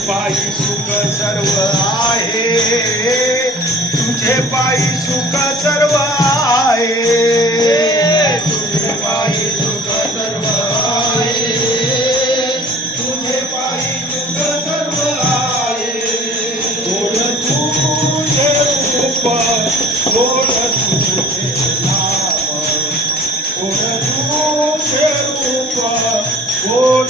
पायी सुख सर्व आहे, तुझे पायी सुख सर्व आहे, तुझे पायी सुख सर्व आहे, तुझे पायी सुख सर्व आहे. गोड तुझे रूप, गोड तुझे नाम, गोड तुझे रूप, गोड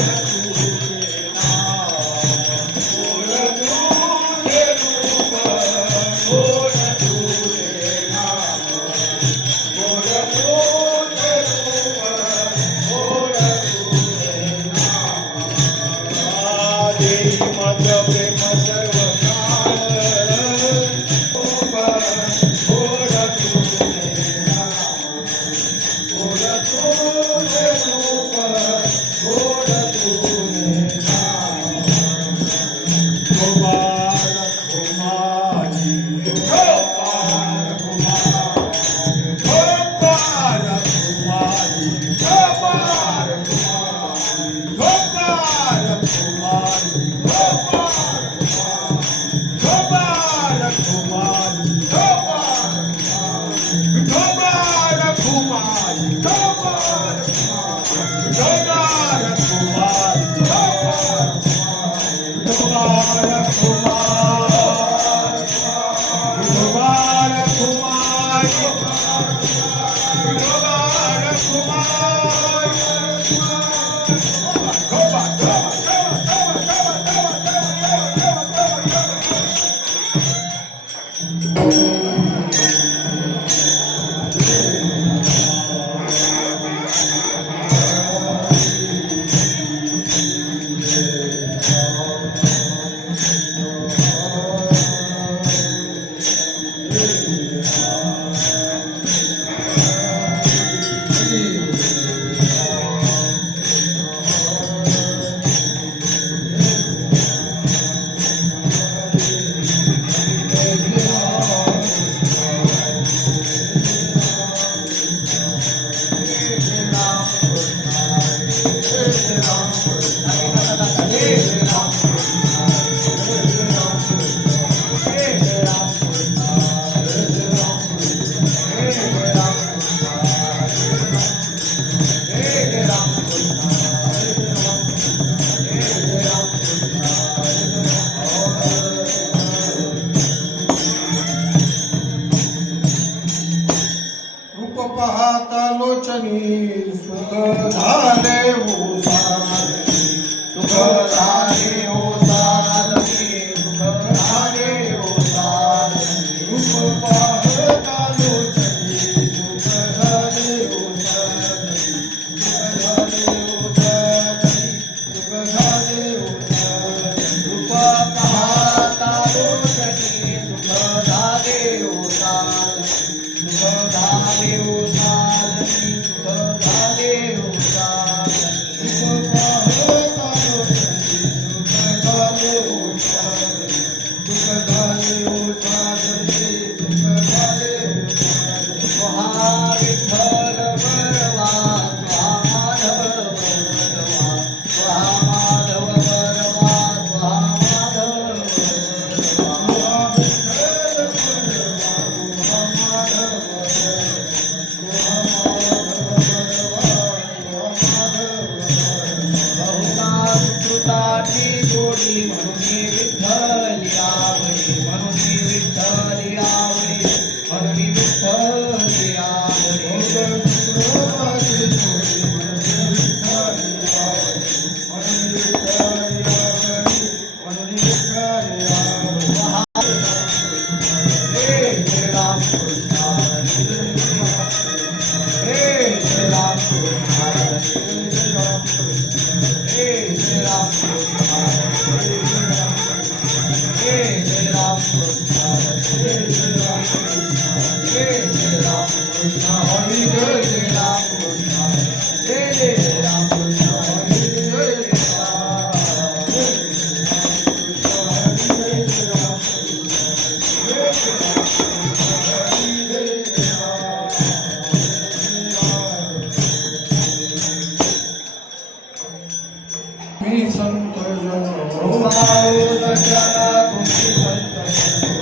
मी संत जन माओ सज्जना तुम्ही संत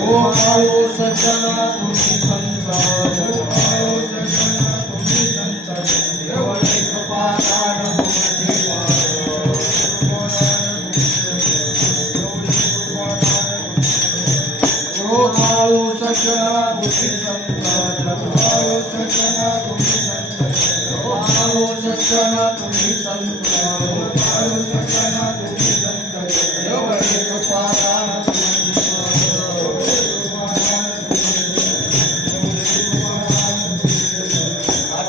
ओ माओ सज्जना तुम्ही संत जन माओ सज्जना तुम्ही संत एवढे कृपादान तुमचे ओ माओ सज्जना तुम्ही संत जन माओ सज्जना तुम्ही संत ओ माओ सज्जना तुम्ही संत माओ सज्जना तुम्ही संत एवढे कृपादान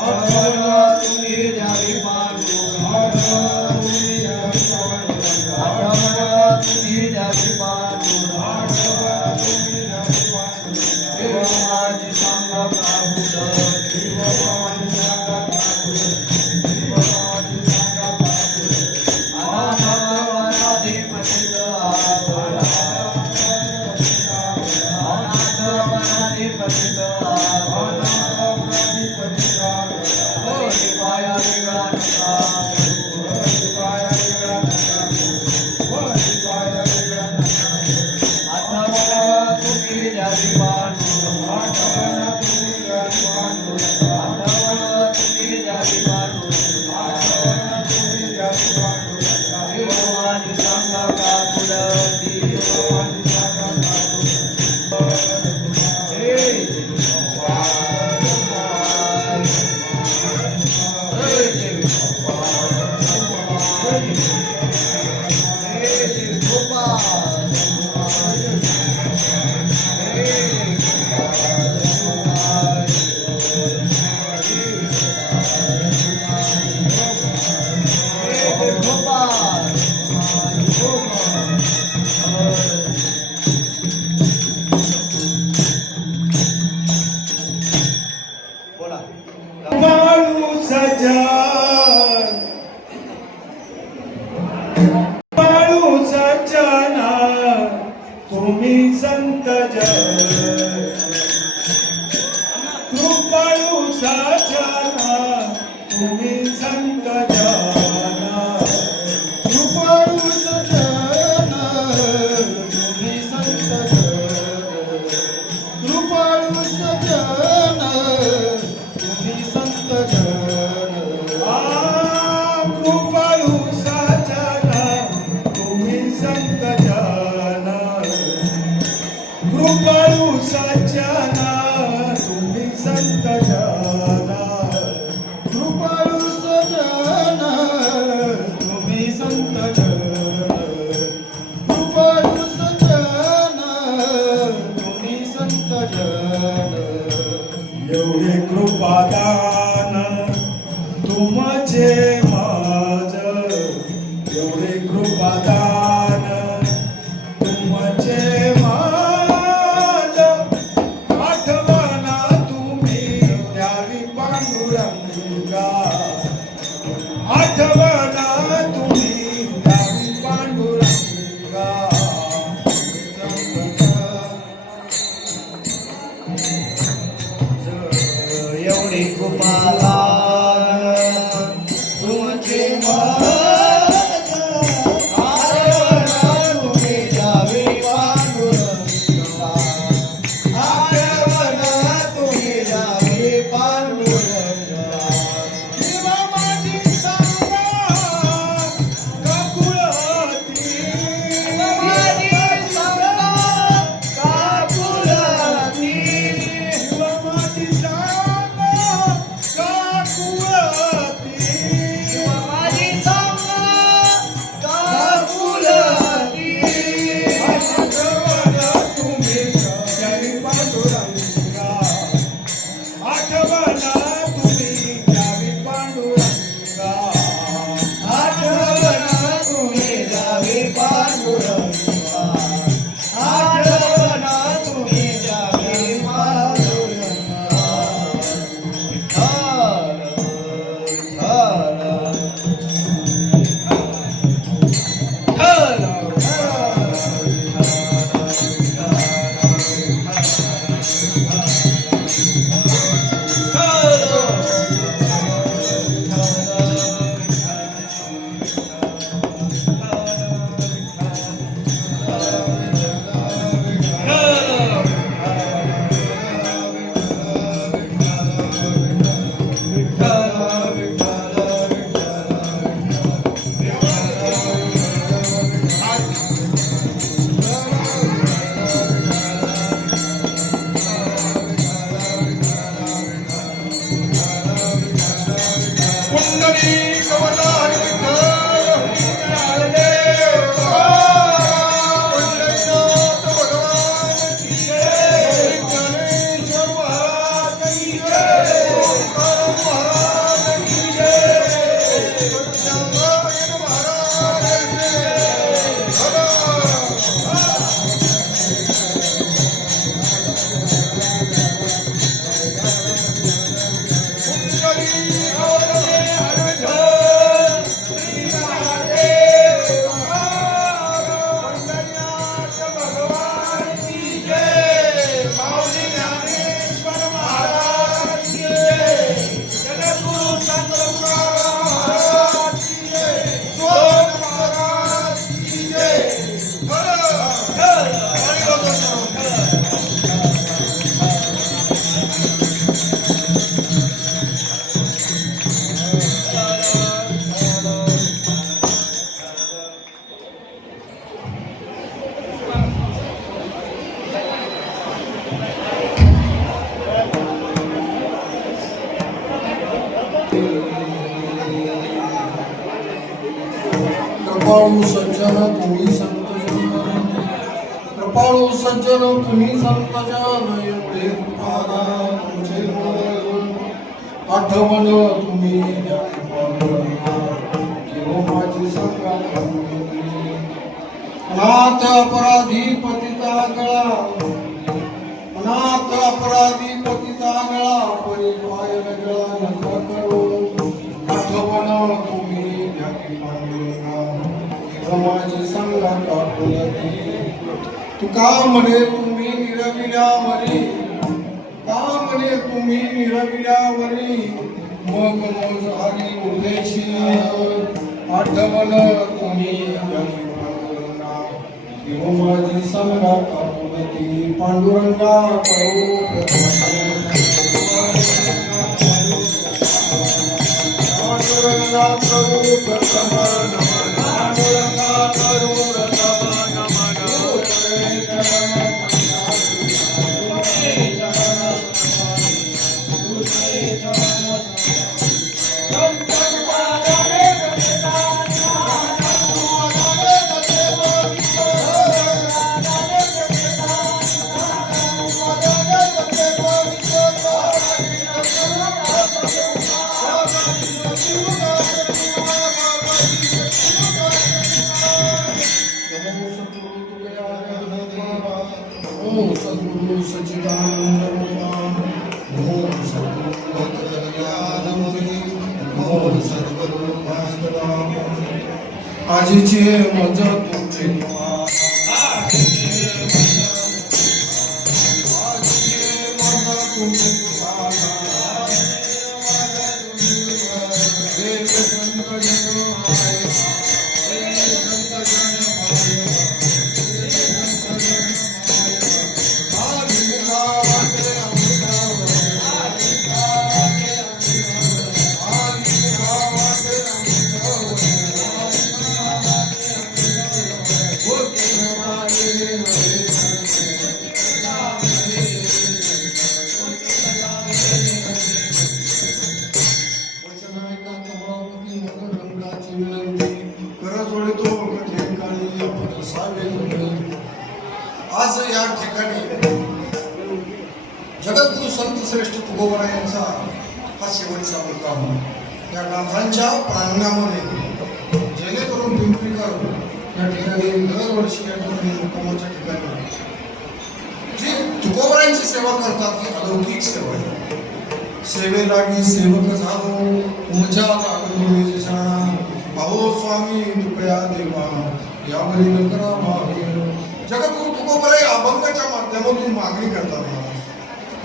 आठवण तुम्ही द्यावी मानून आठवण तुम्ही द्यावी मानून आठवण तुम्ही द्यावी मानून आठवण तुम्ही द्यावी मानून देव माझी सांगा प्राहुल देव माझी सांगा प्राहुल देव माझी सांगा प्राहुल अनाथवनाधिपतीच आवडा अनाथवनाधिपतीच आवडा होय पाया वेगळा नका आठवण तुम्ही द्यावी मानून आठवण तुम्ही द्यावी मानून देव माझी सांगा प्राहुल देव माझी सांगा प्राहुल हे बोला बाळू सज्जन बाळू सज्जना तुम्ही संत जन कृपाळू सज्जना तुम्ही संत जन कृपाळू सज्जना तुम्ही संत जन कृपाळू सज्जना तुम्ही संत जन कृपाळू सज्जना तुम्ही संत जन कृपाळू सज्जना तुम्ही संत जन कृपाळू सज्जना तुम्ही संत जन कृपाळू सज्जना तुम्ही संत जन एवढे कृपादान तुमचे माझ एवढे कृपादान तुमचे माझ आठवणा तुम्ही कृपाळू सज्जन तुम्ही संत जन, कृपाळू सज्जन तुम्ही संत जन, एवढे कृपादान तुमचे मन. आठवण तुम्ही द्यावी पांडुरंगा, केव्हा माझी सांगा पांडुरंगी. अनाथ अपराधी पतिता गळा, अनाथ अपराधी पतिता गळा, परी पाय वेगळा नका करू. आठवण तुम्ही द्यावी पांडुरंगा, केव्हा माझी सांगा पांडुरंगी. तुका म्हणे तुम्ही निरविल्यावरी, का म्हणे तुम्ही निरविल्यावरी, मग मोज आली उद्देशी. आठवण तुम्ही द्यावी पांडुरंगा, केव्हा माझी सांगा पांडुरंगी. पांडुरंगा करू पांडुरंगा करू प्रथम नमन, पांडुरंगा करू प्रथम नमन. सद्गुरु सच्चिदानंद नमो सद्गुरु भक्तज्ञानमूर्ती, नमो सद्गुरु वासुदेव. आजीचे मज तुमचे आज या ठिकाणी जगद्गुरु संत श्रेष्ठ तुकोबरा यांचा हा शेवटचा मुक्काम या गाभांच्या प्रांगणामध्ये, जेणेकरून पिंपरीकर या ठिकाणी दरवर्षी या ठिकाणी मुक्कामाच्या ठिकाणी जी तुकोबरांची सेवा करतात ही अलौकिक सेवा आहे. सेवेलागी सेवक झालो तुमच्या लागलो शरणा, भाऊ स्वामी तुकया देवा यावरी नकरा मागे. जगद्गुरु तुकोबराई अभंगाच्या माध्यमातून मागणी करतात.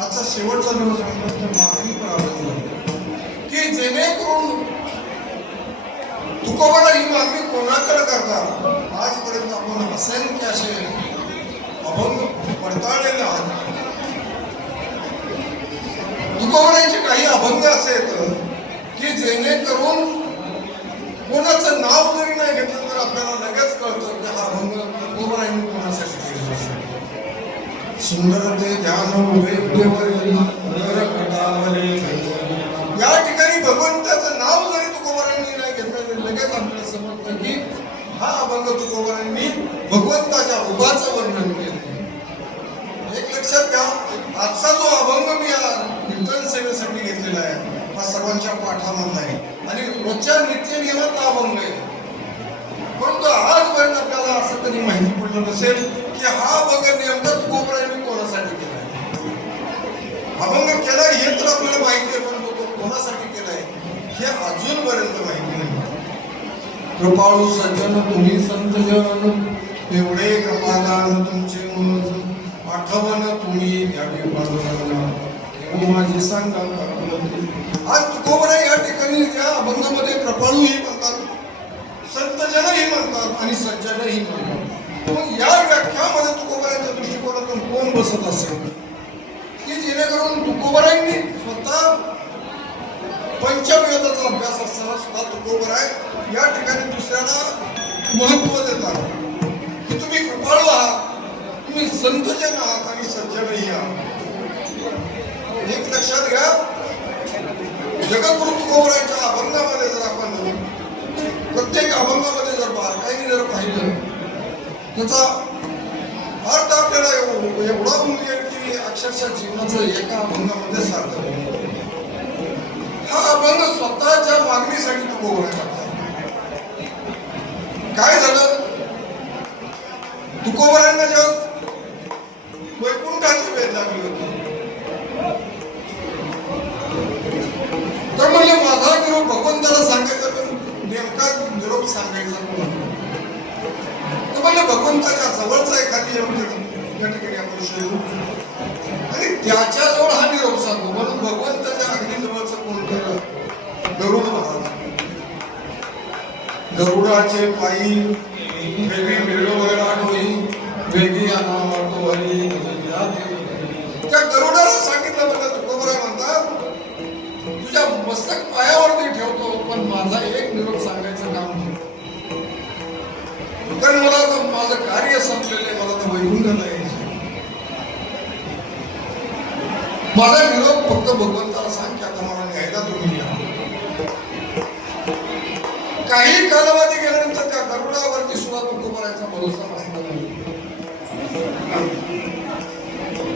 आजचा शेवटचा दिवस आहे, मागणी प्रारंभ की जेणेकरून तुकोबरा ही मागणी कोणाकडे करतात. आजपर्यंत आपण असंख्य असे अभंग पडताळलेले आहात. तुकोबरांचे काही अभंग असे आहेत की जेणेकरून कोणाचं नाव जरी नाही घेतलं तर आपल्याला लगेच कळतं की हा अभंग तुकोबरांनी कोणासाठी केलेला असेल. सुंदर ते ध्यान या ठिकाणी भगवंताचं नाव जरी तुकोबरांनी नाही घेतलं तरी लगेच आपल्याला समजतं की हा अभंग तुकोबरांनी भगवंताच्या रूपाचं वर्णन केलं. एक लक्षात घ्या, आजचा जो अभंग मी या कीर्तन सेवेसाठी घेतलेला आहे हा सर्वांच्या पाठामधला आहे आणि रोजच्या नित्य नियमातला अभंग आहे. परंतु आजपर्यंत आपल्याला असं कधी माहिती पडलं नसेल की हा अभंग नेमका तुकोबरांनी कोणासाठी केलाय. अभंग केलाय हे तर आपल्याला माहिती आहे, पण तो कोणासाठी केलाय हे अजूनपर्यंत माहिती नाही. कृपाळू सज्जन तुम्ही संत जन, एवढे कृपादान तुमचे मज. आठवण तुम्ही द्यावी पांडुरंगा, माझी सांगा. आज तुकोबरा या ठिकाणी या अभंगामध्ये कृपाळूही म्हणतात, संतजनही म्हणतात आणि सज्जनही म्हणतात. मग या व्याख्यामध्ये तुकोबरांच्या दृष्टिकोनातून कोण बसत असेल की जेणेकरून तुकोबरांनी स्वतः पंचवेदाचा अभ्यास असताना सुद्धा तुकोबराय या ठिकाणी दुसऱ्याला महत्व देतात की तुम्ही कृपाळू आहात, तुम्ही संतजन आहात आणि सज्जनही आहात. एक लक्षात घ्या, जगद्गुरु तुकोबरांच्या अभंगामध्ये जर आपण प्रत्येक अभंगामध्ये जर बारकाईने त्याचा अर्थ आपल्याला एवढा म्हणजे की अक्षरशः जीवनाचं एका अभंगामध्ये सार्थ होतो. हा अभंग स्वतःच्या मागणीसाठी तुकोबराय करतात. काय झालं, तुकोबरायांना जेव्हा वैकुंठाची वेद लागली होती तर म्हणजे माझा निरोप भगवंताला सांगायचा, पण नेमका निरोप सांगायचा तर म्हणजे भगवंताच्या जवळचा एखादी या ठिकाणी आपण शोधू आणि त्याच्याजवळ हा निरोप सांगू. म्हणून भगवंताच्या अगदी जवळचं कोणतं, गरुड महाराज. गरुडाचे पायी वेगळी मिळवला आठवली वेगळी अनावतो हरी. त्या गरुडाला सांगितलं म्हणजे तुकोबराय म्हणतात, तुझ्या मस्तक पायावरती ठेवतो पण माझा एक निरोप सांगायचं काम नाही, कारण मला आता माझं कार्य संपलेलं आहे, मला तर वैकुंठाला यायचं. माझा निरोप फक्त भगवंताला सांग की आता मला न्यायला तुम्ही या. काही कालावधी गेल्यानंतर त्या गरुडावरती सुद्धा तुकोबरायचा भरोसा नसणार नाही.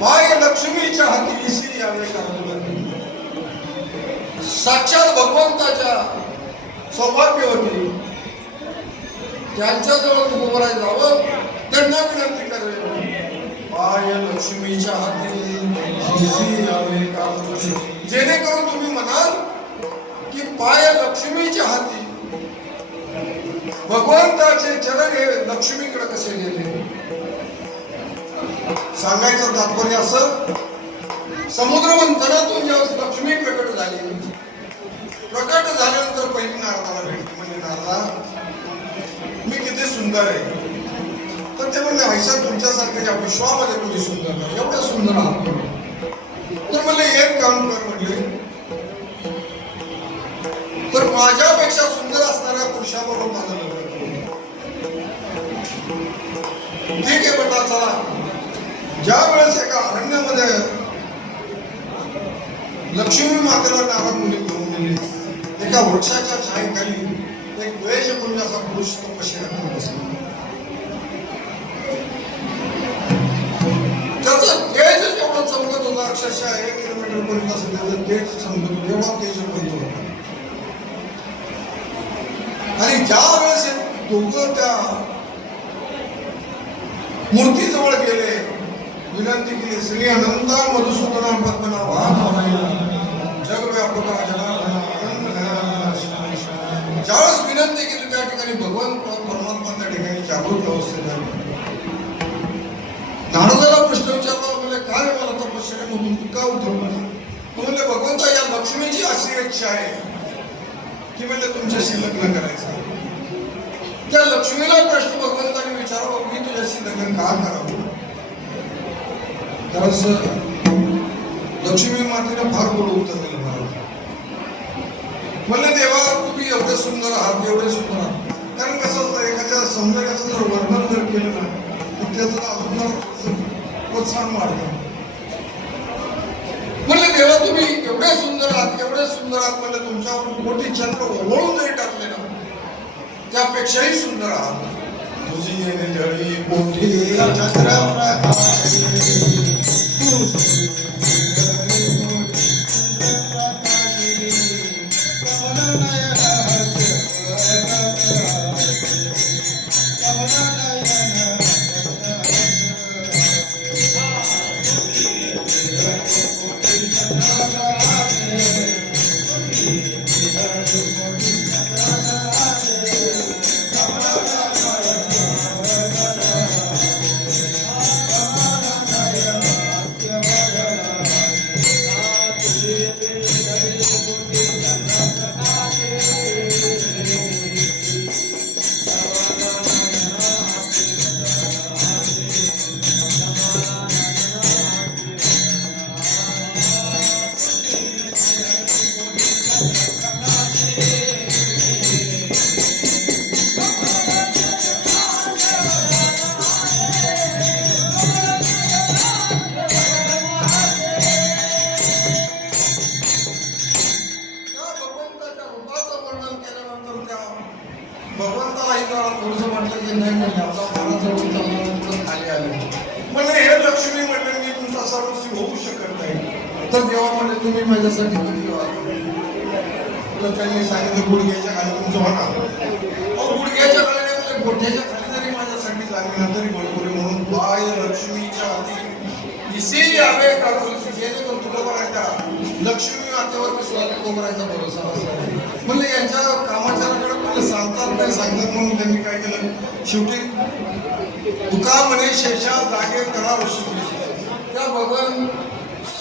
पाय लक्ष्मीच्या हाती श्री यावे साक्षात भगवंताच्या सौभाग्यवती त्यांच्याजवळ तुकोबराय जावं, त्यांना विनंती करावी, पाय लक्ष्मीच्या हाती यावे कामवती. जेणेकरून तुम्ही म्हणाल की पाय लक्ष्मीच्या हाती, भगवंताचे चरण हे लक्ष्मीकडे कसे गेले. सांगायचं तात्पर्य असं, समुद्र मंथनातून ज्यावेळेस लक्ष्मी प्रकट झाली, प्रकट झाल्यानंतर पहिली नारदाला भेटली. म्हणजे नारदा मी किती सुंदर आहे. तर ते म्हणले, ऐसा तुमच्यासारख्या विश्वामध्ये कोणी सुंदर नाही, एवढं सुंदर आहात. तर म्हणले एक काम कर, म्हणले तर माझ्यापेक्षा सुंदर असणाऱ्या पुरुषाबरोबर माझं लग्न करू. ठीक आहे म्हटलं, चला. ज्या वेळेस एका अरण्यामध्ये लक्ष्मी मातेला नारद मुली घेऊन गेली, एका वृक्षाच्या छायेखाली एक द्वेषपुंज असा पुरुष तपश्चर्या करत बसला. त्याचं तेज एवढं चमकत होतं, अक्षरशः 1 किलोमीटर पर्यंत असं त्याचं तेज चमकत होतं, एवढा तेज पर्यंत होता. आणि ज्या वेळेस दोघं त्या मूर्तीजवळ गेले, विनंती केली, श्री अनंता मधुसूदना पद्मनाभा जगव्यापका जनार्दना आनंद. ज्यावेळेस विनंती केली त्या ठिकाणी भगवान परमात्मा त्या ठिकाणी जागृत अवस्थेत झाले. नारदाला प्रश्न विचारला, म्हणजे काय मला तपश्चर्यामधून तू का उठवलं. म्हणजे भगवंता या लक्ष्मीची अशी इच्छा आहे की म्हणजे तुमच्याशी लग्न करायचं. त्या लक्ष्मीला प्रश्न भगवंताने विचारावा, मी तुझ्याशी लग्न का करावं. तर लक्ष्मी मातेने फार गोड उत्तर दिलं मला. म्हणले, देवा तुम्ही एवढे सुंदर आहात, एवढे सुंदर आहात. कारण कसं असतं, एखाद्या सौंदर्याचं जर वर्णन जर केलं ना तर त्याचं अजून प्रोत्साहन वाढतं. म्हणले, देवा तुम्ही एवढे सुंदर आहात, एवढे सुंदर आहात, म्हणजे तुमच्यावर मोठी चंद्र ओळून जरी टाकले ना त्यापेक्षाही सुंदर आहात. तुझी निधळी मोठी भगवंताच्या रूपाचं वर्णन केल्यानंतर त्या भगवंताला ऐकलं थोडंसं म्हटलं की नाही म्हणजे आता मनाजवळ चालल्यानंतर खाली आले म्हणजे हे लक्ष्मी म्हटलं मी तुमचा सर्वस्वी होऊ शकत नाही तर देवा म्हणजे तुम्ही माझ्यासाठी कधी तुला त्यांनी सांगितलं गुडघ्याच्या खाली तुमचं होणार गुडघ्याच्या खाली नाही म्हणजे गोठ्याच्या खाली जरी माझ्यासाठी लागली ना तरी भरपूर आहे म्हणून बाय लक्ष्मीच्या हाती इसे यावे का जेणेकरून तुला बघायचा लक्ष्मी मातेवरती सुद्धा कोबरायचा भरोसा असला म्हणजे यांच्या कामाच्याकडे मला सांगतात नाही सांगतात म्हणून त्यांनी काय केलं शेवटी तुका म्हणे शेषा जागे करा ऋषी त्या भगवान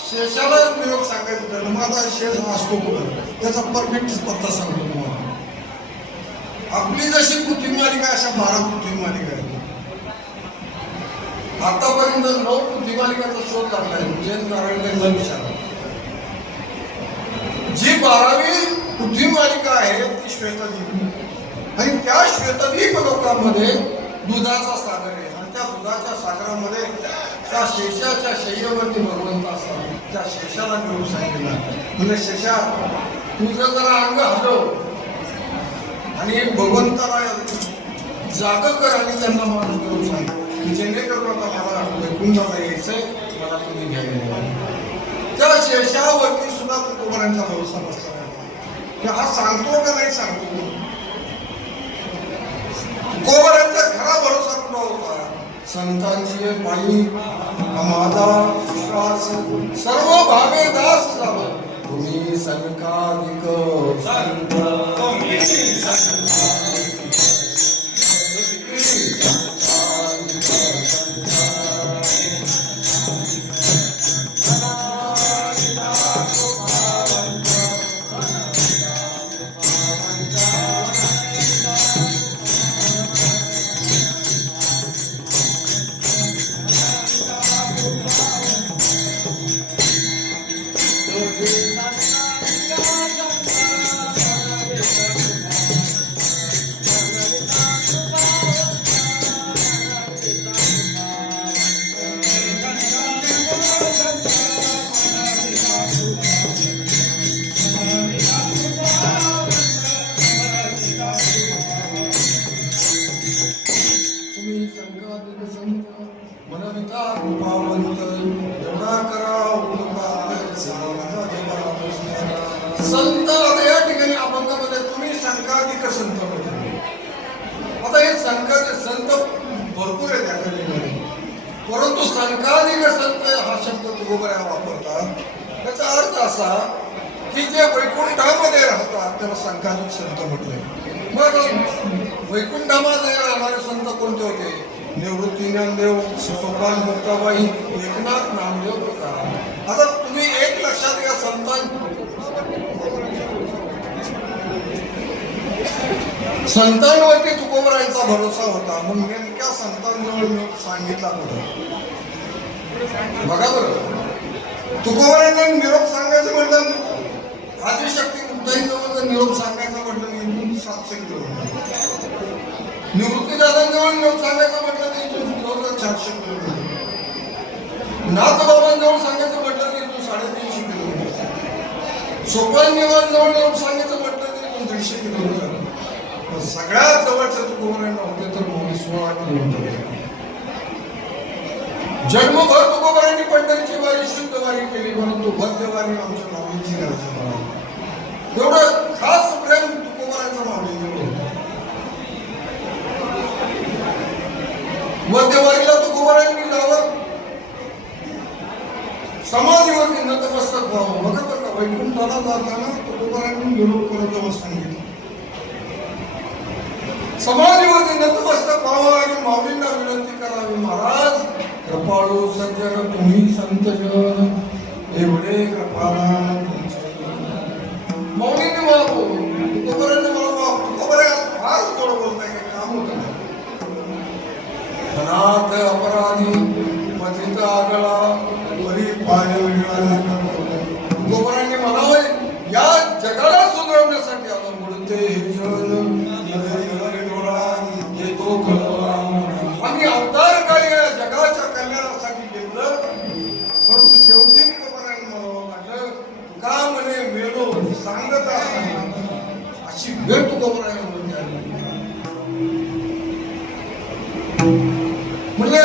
शेषाला निरोप सांगायचं ठरलं मग आता शेष हा असतो कुठं त्याचा परफेक्ट पत्ता सांगतो तुम्हाला आपली जशी पृथ्वी मालिका अशा 12 पृथ्वी मालिका आहे आतापर्यंत 9 पृथ्वी मालिकाचा शोध लागलाय जैन नारायण विचार जी 12वी पृथ्वी मालिका आहे ती श्वेतद्वीप आणि त्या श्वेतद्वीप लोकांमध्ये दुधाचा सागर आहे आणि त्या दुधाच्या सागरामध्ये त्या शेषाच्या शय्येवरती भगवंत असतात त्या शेषाला घेऊन सांगितलं म्हणजे शेषा तुझं जरा अंग हलव आणि भगवंताला जाग कर आणि त्यांना मला घेऊन सांग जेणेकरून आता मला वैकुंठाला यायचंय मला तुम्ही घ्यायला त्या शेषावरती सुद्धा तुकोबारांचा भरोसा बसला की हा सांगतो का नाही सांगतो तुकोबारांचा खरा भरोसा कुठं होता संतांची पायी माझा विश्वास सर्व भावे दास झाला तुम्ही संकाधिक संत तुम्ही संत आता या ठिकाणी अभंगामध्ये तुम्ही संकाधिक संत आता हे संत भरपूर आहे त्या ठिकाणी परंतु संकाधिक संत हा शब्द तुकोबऱ्या वापरतात त्याचा अर्थ असा की जे वैकुंठामध्ये राहतात त्याला संकाधिक संत म्हटले मग वैकुंठामध्ये राहणारे संत कोणते होते निवृत्ती ज्ञानदेव सोपान मुक्ताबाई एकनाथ नामदेव प्रकार आता तुम्ही एक लक्षात घ्या संतांवरती तुकोबरायांचा भरोसा होता मग नेमक्या संतांजवळ सांगितला कुठं बघा बरं तुकोबरायांना निरोप सांगायचं म्हटलं आदिशक्ती मुक्ताईजवळ जर निरोप सांगायचं म्हटलं इथून 700 किलोमीटर निवृत्ती दादांजवळ निरोप सांगायचं म्हटलं तर इथून 400 किलोमीटर नाथबाबांजवळ सांगायचं म्हटलं तर इथून 350 किलोमीटर सोपान निवासजवळ निरोप सांगायचं म्हटलं तर इथून 150 किलोमीटर सगळ्यात जवळचं तुकोबरायांना होते तर 16 किलोमीटर जन्मभर तुकोबरायांनी पंढरीची वारी शुद्ध वारी केली परंतु भद्य वारी आमच्या माऊलींची करायची एवढं खास प्रेम तुकोबरायांचं माऊलींजवळ होतं मध्यवारीला तुकोबरायांनी जावं समाधीवरती नतमस्तक व्हावं बघा बरं का वैकुंठाला जाताना तुकोबरायांनी निरोप करत सांगितलं समाधीवरती नतमस्तक व्हावं आणि माऊलींना विनंती करावी महाराज कृपाळू सज्जन तुम्ही संतजन एवढे कृपादान माऊलींनी मागो तुकोबरायांनी मला माग तुकोबराया फार गोड बोलताय काय काम होतं अनाथ अपराधी पतित आगळा बरी पाय तुकोबरायांनी म्हणावं या जगाला सुधारण्यासाठी आपण बोलते जन आम्ही अवतार काय या जगाच्या कल्याणासाठी घेतलं परंतु शेवटी तुकोबरायांनी म्हणावं लागलं का म्हणे वेळो सांगत अशी वेळ तुकोबरायांनी म्हणते म्हणजे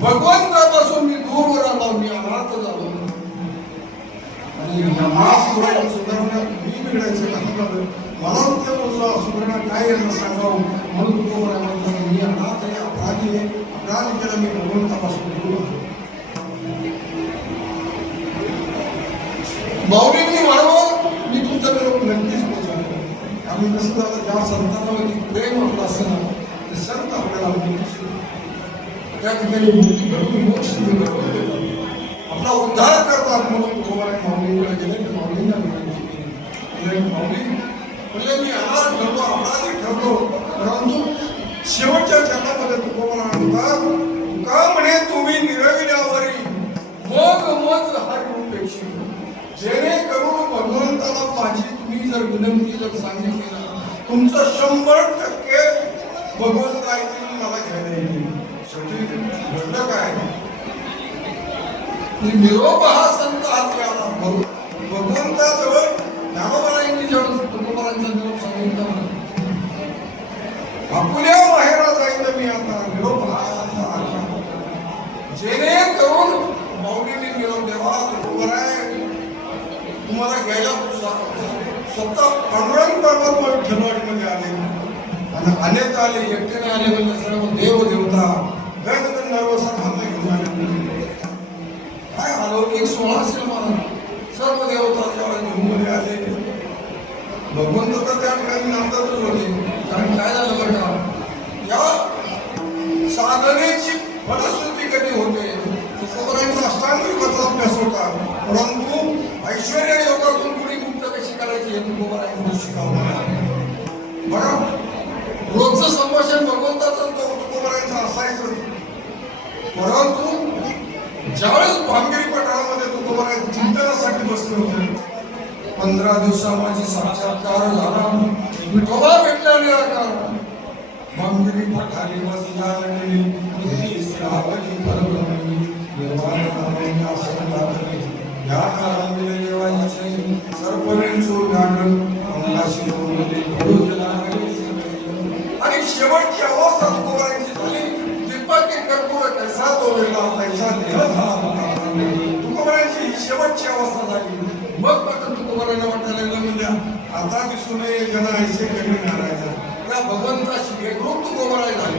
भगवंतापासून मी दूर आलो, मी अनाथ झालो आणि या महासुराला सुधारण्यात मी बिघडायचं काम झालं. मला ते सुधारणा काय यांना सांगावं म्हणून तुकोबराय म्हणतात मी अनाथ आहे, अपराधी आहे, अपराध केला मी भगवंतापासून दूर आलो. माऊलींनी म्हणावं मी तुमच्या निरोप नक्कीच पोहोचवतो. आम्ही कसं झालं ज्या संतांवरती प्रेम आपलं असं ना ते संत आपल्याला त्या ठिकाणी मुक्ती घडून मोक्ष देतात, आपला उद्धार करतात. म्हणून तुकोबराय माऊलींकडे गेले. माऊलींना विनंती केली, माऊली म्हणजे मी अनाथ ठरलो, अपराधी ठरलो, परंतु शेवटच्या चरणामध्ये तुकोबराय म्हणतात तुका म्हणे तुम्ही निरविल्यावरी मग मग हा पेक्षी जेणेकरून भगवंताला माझी तुम्ही जर विनंती जर सांगितली ना तुमचं 100% भगवंत ऐकून मला घ्यायला येईल. शेवटी घडलं काय निरोप हा संत हाती आला. भगवंताजवळ ज्ञानोबारायांनी जेव्हा तुकोबरायांचा निरोप सांगितला आपल्या माहेरा जायचं मी आता निरोप हा संत आला. जेणेकरून माऊलीने निरोप द्यावा तुकोबराय तुम्हाला घ्यायला स्वतः पांडुरंग पर्वत खिलवाडीमध्ये आले आणि अनेक आले, एकट्याने आले म्हणजे सर्व देव देवता गणगंधर्व सर्वांना घेऊन आले. काय अलौकिक सोहळा असेल मला. सर्व देवता जेव्हा घेऊन आले भगवंत तर त्या ठिकाणी नांदतच होते. कारण काय झालं बरं का या साधनेची फलश्रुती कधी होते. तुकोबरायांचा अष्टांग योगाचा अभ्यास होता, परंतु ऐश्वर्य योगातून पुढे मुक्त कशी करायची हे तुकोबरायांनी शिकवलं. बघा रोजचं संभाषण भगवंताचं तुकोबरायांचं असायचं, परंतु ज्यावेळेस भांगेरी पठारामध्ये तुकोबराय चिंतनासाठी बसले होते 15 दिवसा माझी साक्षात्कार झाला, विठोबा भेटला निराकार. भांगेरी पठारी बसला लागली श्रावणी परब्रह्मी निर्वाण नामोनी आसन लागली या काळामध्ये देवाची सर्पविंचू व्याघ्र अंगाशी जोडले भोज लागले. आणि शेवटची अवस्था तुकोबरायांची झाली. दीपके कर्पूर कैसा तो वेगळा कैसा देह झाला. तुकोबरायांची ही शेवटची अवस्था झाली. मग मात्र तुकोबरायांना वाटायला लागलं म्हणजे आता दिसू नये जण ऐसे कमी नारायचा त्या भगवंताशी एकरूप तुकोबराय झाली.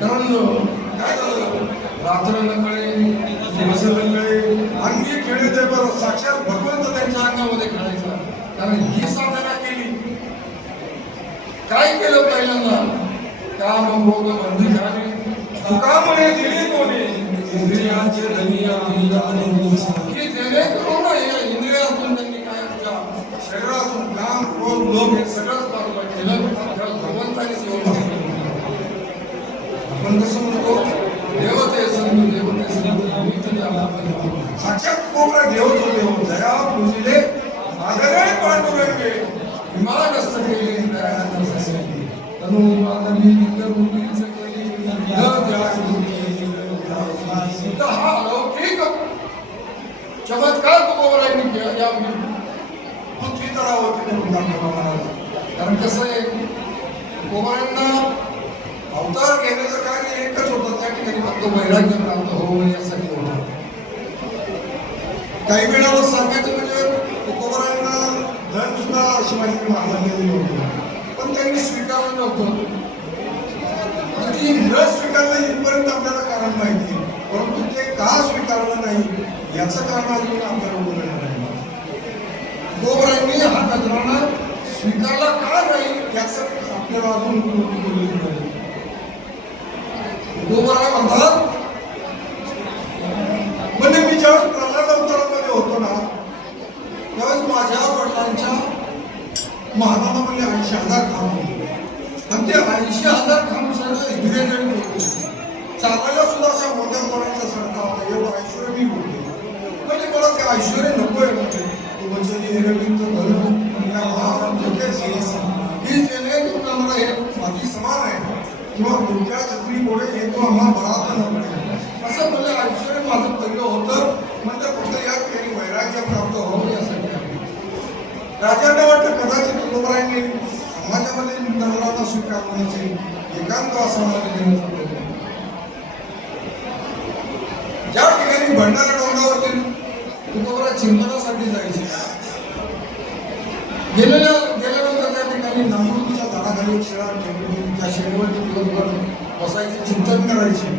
कारण काय झालं रात्र न कळे दिवस न कळे अंगी खेळे ते बरं साक्षात भगवंत त्यांच्या अंगामध्ये खेळायचा. कारण ही साधना केली. काय केलं पहिल्यांदा काम भोग बंदी झाले तुकामुळे दिली कोणी इंद्रियांचे धनिया की जेणेकरून या इंद्रियातून त्यांनी काय आपल्या शरीरातून काम क्रोध लोभ हे सगळंच बाजूला केलं. भगवंताने सेवा आपण कसं म्हणतो देवते संत देवते संत साक्षात कोकरा देवतो देव जया पूजिले आदरे पांडुरंगे विमानस्थ केले तनु मानवी निंदरूपी सकली हा अलौकिक चमत्कार तुकोबरायांनी केला या पृथ्वी तळावरती. कारण कसं आहे तुकोबरायांना अवतार घेण्याचं कार्य एकच होतं, त्या ठिकाणी फक्त वैराग्य प्राप्त होऊ यासाठी होतं. काही वेळाला सांगायचं म्हणजे तुकोबरायांना धन सुद्धा शिवाजी महाराजांनी दिलं होतं, पण त्यांनी स्वीकारलं नव्हतं. ती न स्वीकारलं इथपर्यंत आपल्याला कारण माहिती, परंतु ते का स्वीकारलं नाही याचं कारण अजून आपल्याला बोललं नाही. तुकोबरायांनी हा नजराणा स्वीकारला का नाही याचं आपल्याला अजून बोललेलं नाही. तुकोबराय म्हणतात म्हणजे मी ज्यावेळेस प्रल्हाद अवतारामध्ये होतो ना त्यावेळेस माझ्या वडिलांच्या महाराजामध्ये 80,000 खांब होते आणि ते 80,000 खांब सर्व हिरे जळीत होते. चालायला सुद्धा अशा मोठ्या कोणाचा सरका होता, एवढं ऐश्वर्य मी होते. म्हणजे मला ते ऐश्वर्य नको आहे म्हणजे तो म्हणजे हिरविंचं भरून ही जेणेकरून आम्हाला हे अति समान आहे किंवा तुमच्या छत्री पुढे येतो आम्हाला बळात नको असं म्हणजे ऐश्वर्य माझं पहिलं होतं. म्हणजे फक्त या ठिकाणी वैराग्य प्राप्त व्हावं यासाठी राजांना वाटतं कदाचित तुकोबरायांनी समाजामध्ये नजरांना स्वीकारण्याचे एकांत वासाला देण्याचा प्रयत्न. ज्या ठिकाणी भंडारा डोंगरावरती तुकोबरा चिंतनासाठी जायचे, गेल्यानंतर त्या ठिकाणी नांदुरच्या झाडाखाली शिळा ठेवून त्या शेळीवरती दिवसभर बसायचे, चिंतन करायचे.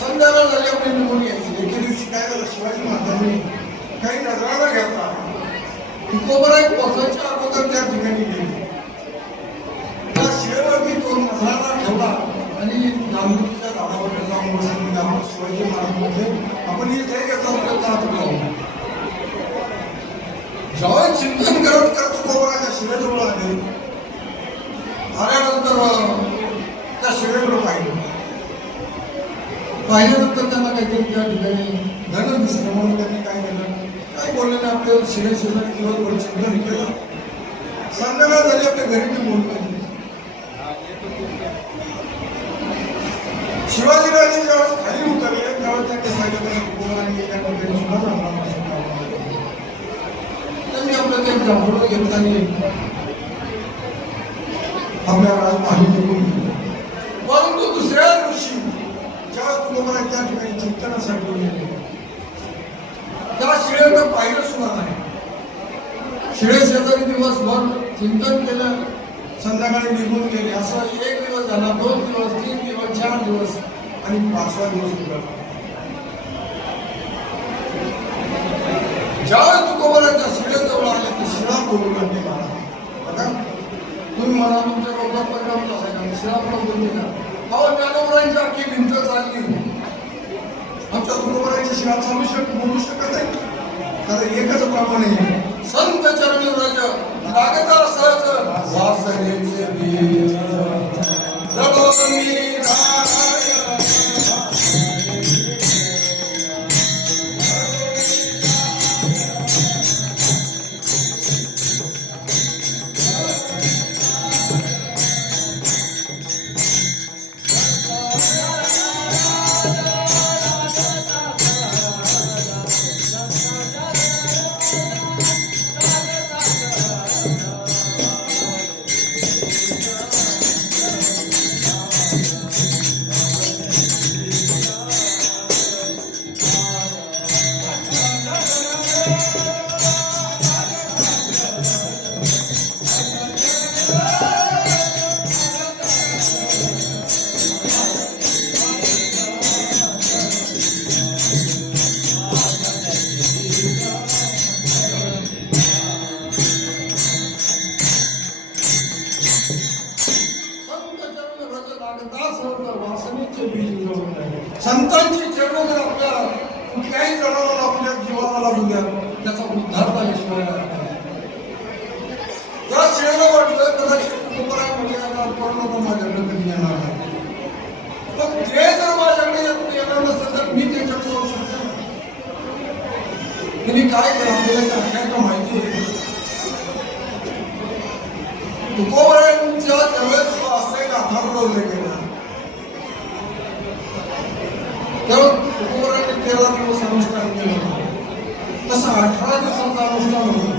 संध्याकाळ झाली आपली निघून यायची. एके दिवशी काय झालं, शिवाजी महाराजांनी काही नजराणा घेतला. तुकोबरा एक पोचायच्या अगोदर त्या ठिकाणी गेले. त्या शिळेवरती तो नजराणा ठेवला आणि नांदुरच्या झाडावर जाऊन बसून आपण शिवाजी महाराज मध्ये आपण इथे घेतला जेव्हा चिंतन करत करत तुकोबराच्या शिवेजवळ आले. आल्यानंतर त्या शिवेकडे पाहिल्यानंतर त्यांना काहीतरी त्या ठिकाणी धन दिसलं म्हणून त्यांनी काय केलं, काय बोलले ना आपल्या शिवे दिवसभर चिंतन केलं. संध्याकाळ झाली, आपल्या घरी मी बोलतो. शिवाजीराजे जेव्हा खाली उतरले तेव्हा त्यांनी सांगितलं तुकोबरांनी त्या ठिकाणी सुद्धा त्यांनी आपलं ते जांभूळ घेताना आपल्या राजमाही निघून गेले. परंतु दुसऱ्या दिवशी ज्या तुकोबरा त्या ठिकाणी चिंतनासाठी गेले, त्या शिळेकडे पाहिलं सुद्धा नाही. शिळे शेजारी दिवसभर चिंतन केलं, संध्याकाळी निघून गेले. असं एक दिवस झाला, 2 दिवस, 3 दिवस, 4 दिवस आणि 5वा दिवस उघडला. ज्यावेळेस तुकोबराच्या शिळेजवळ आले ते शिळा बोलू लागले. बघा, तुम्ही मला तुमच्या रोगात परिणाम नसायचा, शिळा पण बोलते का? अहो, ज्ञानोबरांची अख्खी भिंत चालली, आमच्या तुकोबराची शिळा बोलू शकत नाही. कारण एकच प्रमाणे संत चरणी व्रज लागता सहज वासनेचे बीज जगो मी संतांची चरण जर आपल्या कुठल्याही जणाला आपल्या जीवाला लागू द्या, त्याचा उद्धार झाल्याशिवाय त्या शिळेला वाटलं कदाचित तुकोबरा म्हणजे आता माझ्याकडे कधी येणार नाही. पण ते जर माझ्याकडे येणार नसेल तर मी त्याच्याकडे जाऊ शकतो. तुम्ही काय करा, आपल्याला काय माहिती आहे, तुकोबरांच्या ज्यावेळेस असं गाथा बुडवले गेला तेव्हा तुकोबरांनी 13 दिवस अनुष्ठान केलं. तसं 18 दिवसाचं अनुष्ठान होतं.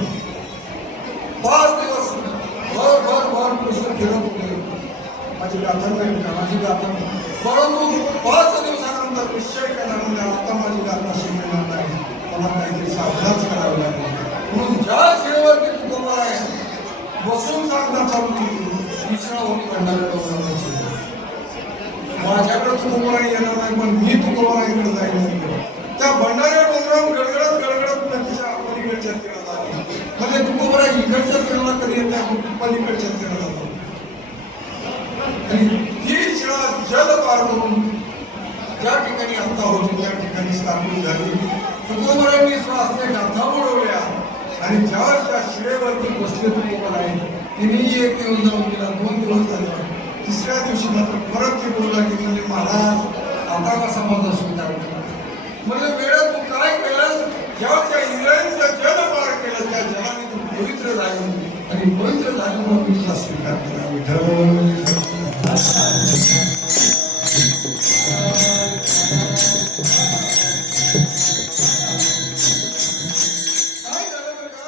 5 दिवस भर पुस्तक फिरत होते, माझी गाथा नाही का, माझी गाथा. परंतु 5 दिवसानंतर निश्चय केला म्हणजे आता माझी गाथा शिकणार नाही, मला काहीतरी साधनाच करावं लागेल. म्हणून ज्या शिळेवरती तुकोबरा आहे बसून साधना चालू केली. तिसरा होती भंडारा डोंगराची. माझ्याकडे तुकोबरा येणार नाही, पण मी तुकोबरा इकडे जायला. त्या भंडारा डोंगरावर गडगडत नदीच्या पलीकडच्या तीरात आली. म्हणजे तुकोबरा इकडच्या तीराला कधी येत नाही, पलीकडच्या तीराला जातो. आणि ती शिळा जल पार करून ज्या ठिकाणी आता होती त्या ठिकाणी स्थापित झाली. तुकोबरांनी असे गाथा बुडवल्या आणि ज्यावेळेस त्या शिळेवरती बसले तुकोबरा आहे तिनेही एक दिवस जाऊन गेला, 2 दिवस झाले. तिसऱ्या दिवशी मात्र परत ते बोलला की म्हणजे महाराज आता कसा माझा स्वीकार केला. म्हणजे वेळेत तू काय केलंस, जेव्हा त्या इंद्रायणीचं जल पार केलं त्या जलाने तू पवित्र झाली आणि पवित्र झाली म्हणून मी तुझा स्वीकार केला. विठ्ठल काय झालं बरं का,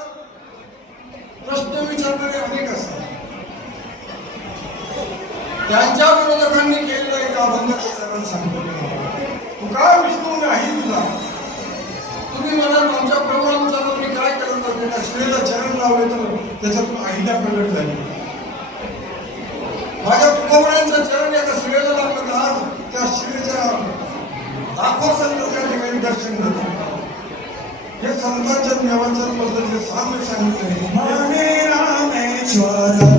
प्रश्न विचारणारे अनेक असतात. त्यांच्या विरोधकांनी केलेलं एक अभंगाचं चरण सांगतो. तू काय विष्णू नाही तुझा, तुम्ही म्हणाल आमच्या प्रभूंनी काय केलं तर त्या शिवेला चरण लावले तर त्याच्यातून अहिल्या प्रगट झाली. माझ्या तुकोबरायांचं चरण एका शिवेला लागलं तर आज त्या शिवेच्या लाखो संत त्या ठिकाणी दर्शन घेतात. हे संतांच्या देवाच्या बद्दल जे साम्य सांगितलं माने रामेश्वर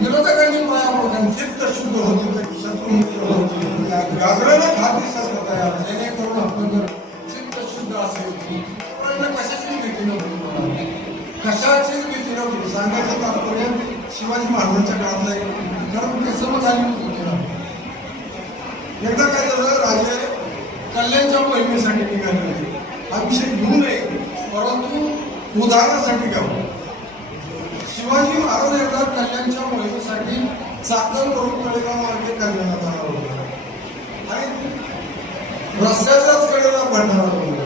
विरोधकांनी मायाप्रमाणे चित्त शुद्ध होते व्याकरणच हा दिसत होता यार, जेणेकरून आपलं जर चित्त शुद्ध असेल कशाचीच भीती नव्हती, कशाचीच भीती नव्हती. सांगायचं तात्पर्य शिवाजी महाराजांच्या काळातला कारण कसं झाली होती. एकदा काय झालं, राजे कल्याणच्या मोहिमेसाठी निघाले होते. हा विषय घेऊ नये परंतु उदाहरणासाठी घ्यावं. शिवाजी महाराज एकदा कल्याणच्या मोहिमेसाठी चाकण करून तळेगाव मार्गे कल्याणात आला होता आणि रस्त्याच्याच कडेला भंडारा होता.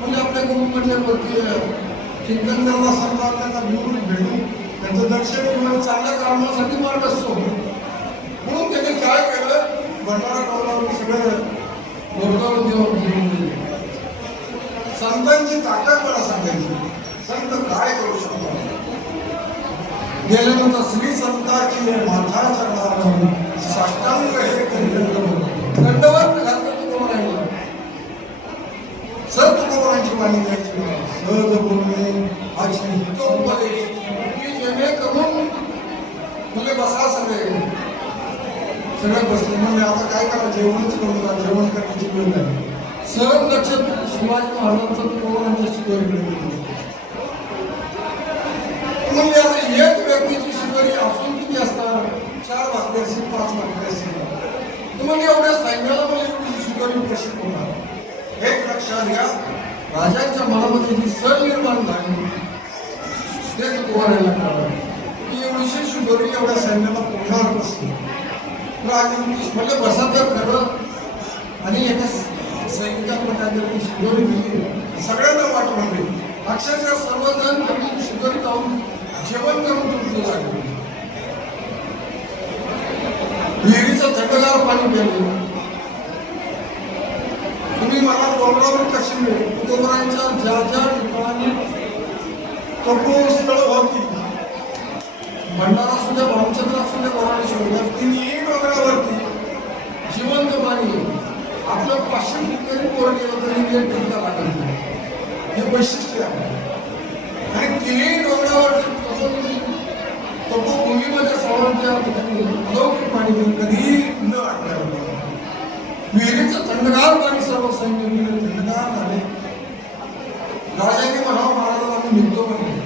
म्हणजे आपल्या गुरु म्हटल्यावरती चिंतन करत असताना त्यांना गुरु भेटून त्यांचं दर्शन घेऊन चांगल्या कामासाठी मार्ग असतो. म्हणून त्यांनी काय केलं, भंडारा टोलावरून सगळं गोरगाव देऊन घेऊन गेले. संतांची ताकद मला सांगायची, संत काय करू शकतात. गेल्यानंतर श्री संताची माथा चरणावर साष्टांग हे दंडवत घालतो तुकोबरांना. सर तुकोबरांची वाणी द्यायची, सहज बोलणे अशी हितोपदे की जेणेकरून मुले बसा सगळे बसले. म्हणजे आता काय करा, जेवणच करू, जेवण करण्याची वेळ नाही. सहज लक्ष शिवाजी महाराजांचं तुकोबरांच्या शिकवणीकडे गेले. म्हणजे आता एक व्यक्तीची शिकवणी असून किती असतात, 4 वाजले असेल, 5 वाजले असेल, तुम्हाला एवढ्या सैन्याला म्हणजे शिकवणी कशी होणार. एक लक्षात घ्या, राजांच्या मनामध्ये जी सर निर्माण झाली ते तुकोबरांना कळलं की एवढीशी शिकवणी एवढ्या सैन्याला पोहोचणार कसं. राजा म्हणजे बसा तर खरं आणि एका सैनिकांना काहीतरी शिकवणी दिली, सगळ्यांना वाट म्हणले. अक्षरशः सर्वजण शिकवणी जाऊन जेवण करून तुमचं लागलं. विहिरीचं थंडगार पाणी प्यायलं. तुम्ही मला डोंगरावर कशी मिळेल, तुकोबरांच्या ज्या ज्या ठिकाणी तपोस्थळ होती, भंडारा असू द्या, भावचंद्र असू द्या, भवानेश्वर, तिन्ही डोंगरावरती जिवंत पाणी आपलं 500 फूट पोर गेलं तरी एक टिका लागत नाही. हे वैशिष्ट्य आहे. आणि तिन्ही डोंगरावरती तपोभूमीमध्ये सवरच्या ठिकाणी अलौकिक पाणी घेऊन कधीही न आटलं. विहिरीचं थंडगार पाणी सर्व सैन्य थंडगार झाले. राजांनी म्हणावं, महाराजांना आम्ही निघतो म्हणजे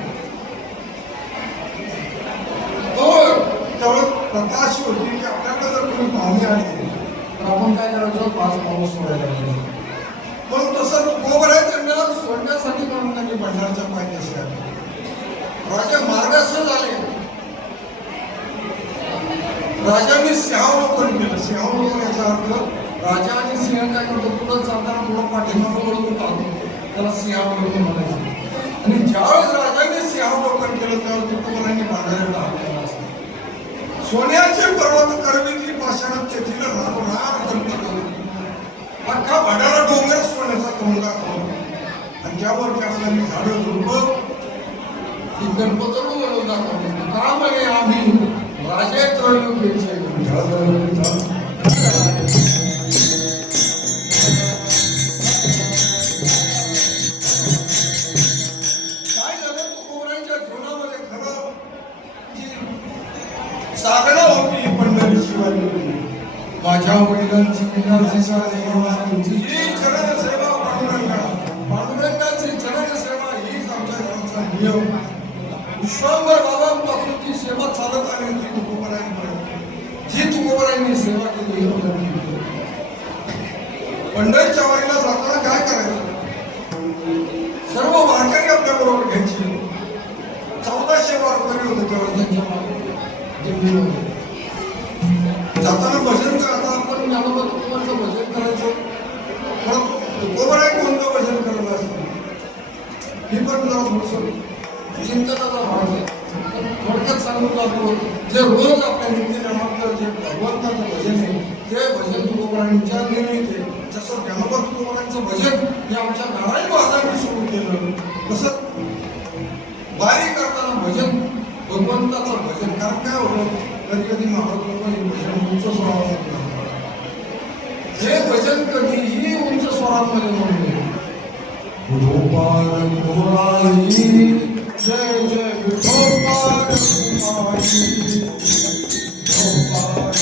तो तेवढं प्रकाश होती की आपल्याकडे जर कोणी पाहुणे आले तर आपण काय करायचं, 5 पाऊस सोडायला पाहिजे. पण तसं तुकोबरांच्या सोडण्यासाठी म्हणून त्यांनी भंडारच्या पायथ्याशी आले. राजा मार्गस्थ झाले. राजांनी सिंहावलोकन केलं. सिंहावलोकन याचा अर्थ राजा आणि सिंह काय करतो, पुढं चालताना पुढं पाठीमागं वळून पाहतो, त्याला सिंहावलोकन म्हणायचं. आणि ज्यावेळेस राजाने सिंहावलोकन केलं त्यावेळेस तुकोबारायांनी बांधायला हाकला असता. सोन्याचे पर्वत करवितली पाषाणात तेथील रार कल्पना अख्खा भाडाला डोंगर सोन्याचा करून दाखवला आणि त्यावर असणारी झाडं झुडपं ही गणपतरू म्हणून दाखवली. का म्हणे आम्ही राजे त्रैलोक्याचे साधना होती पंढरी शिवाजी माझ्या वडिलांची ही चरण सेवा पांडुरंगाची चरण सेवा हीच आमच्या घराचा नियम. विश्वांबर बाबांपासून जी सेवा चालत आली होती तुकोबारायांपर्यंत जी तुकोबारायांनी सेवा केली पंढरीच्या वारीला जाताना काय करायचं सर्व वारकरी आपल्या बरोबर घ्यायची. 1400 वारकरी होते तेव्हा त्यांच्या जाताना भजन करता आपण ज्ञानोबा तुकोबांचं भजन करायचं. परंतु तुकोबाराय कोणतं भजन करत असतं ही पण जरा थोडंसं चिंतनाचा भाग आहे. थोडक्यात सांगू जातो जे रोज आपल्या नित्यनामातलं जे भगवंताचं भजन आहे ते भजन तुकोबारायांच्या निर्मित आहे. जसं ज्ञानोबा तुकोबारायांचं भजन हे आमच्या नारायण महाराजांनी सुरू केलं तसं वारी करताना भजन भगवंताचं भजन. कारण काय होतं कधी कधी महाराज लोक भजन उंच स्वरात हे भजन कधीही उंच स्वरामध्ये म्हणले गोपाल गोराई जय जय गोपाल गोपाई गोपाल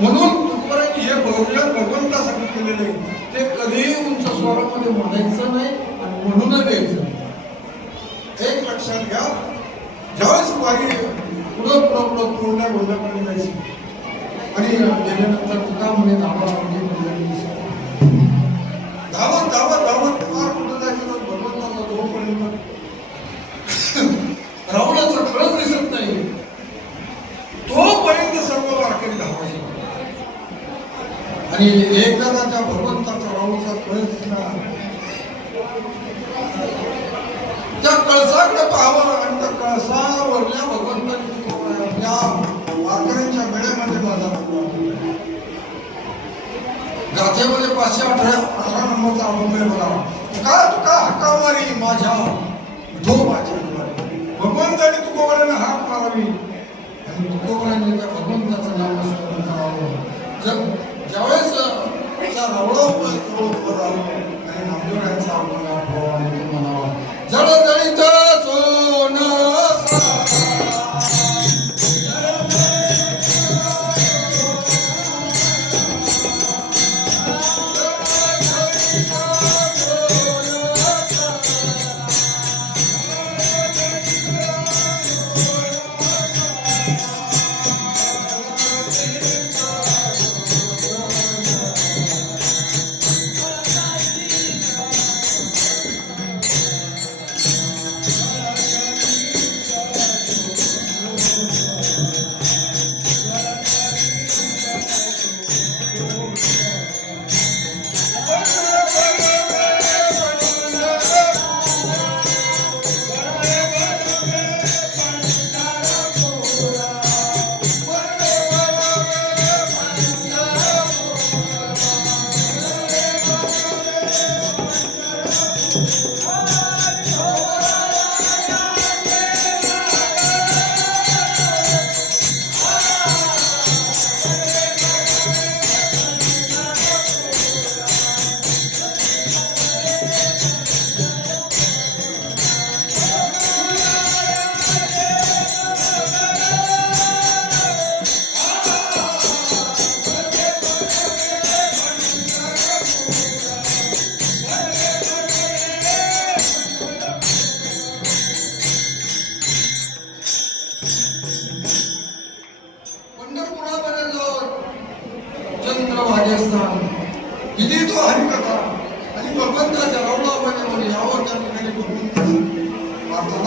म्हणून तुकोबारायांनी हे भजन भगवंतासाठी केलेलं आहे. ते कधीही उंच स्वरामध्ये म्हणायचं नाही आणि म्हणूनच द्यायचं. एक लक्षात घ्या ज्यावेळेस वारी पुढं तोंडल्या बोलण्याकडे जायची आणि गेल्यानंतर तुका म्हणे धावत धावत धावत धावत फार कुठं जायचं तर भगवंताचा जोपर्यंत रावणाचा खरंच दिसत नाही तोपर्यंत सर्व वारकरी धावायचे. आणि एकदा त्या भगवंताचा रावणाचा कळस दिसला त्या कळसाकडे पाहावं आणि त्या कळसावरल्या भगवंताने त्या वारकऱ्यांच्या वेळेमध्ये माझा गाथेमध्ये 518 नंबरचा अभंग आहे बघा. तुका तुका हक्का मारी माझ्या धो माझ्या भगवंताने तुकोबारायांना हाक मारावी आणि तुकोबारायांनी त्या भगवंताचं नाम स्मरण करावं. ज्यावेळेस त्या रावणावर आणि नामदेवरायांचा अभंग म्हणावा जळजळीत सोनं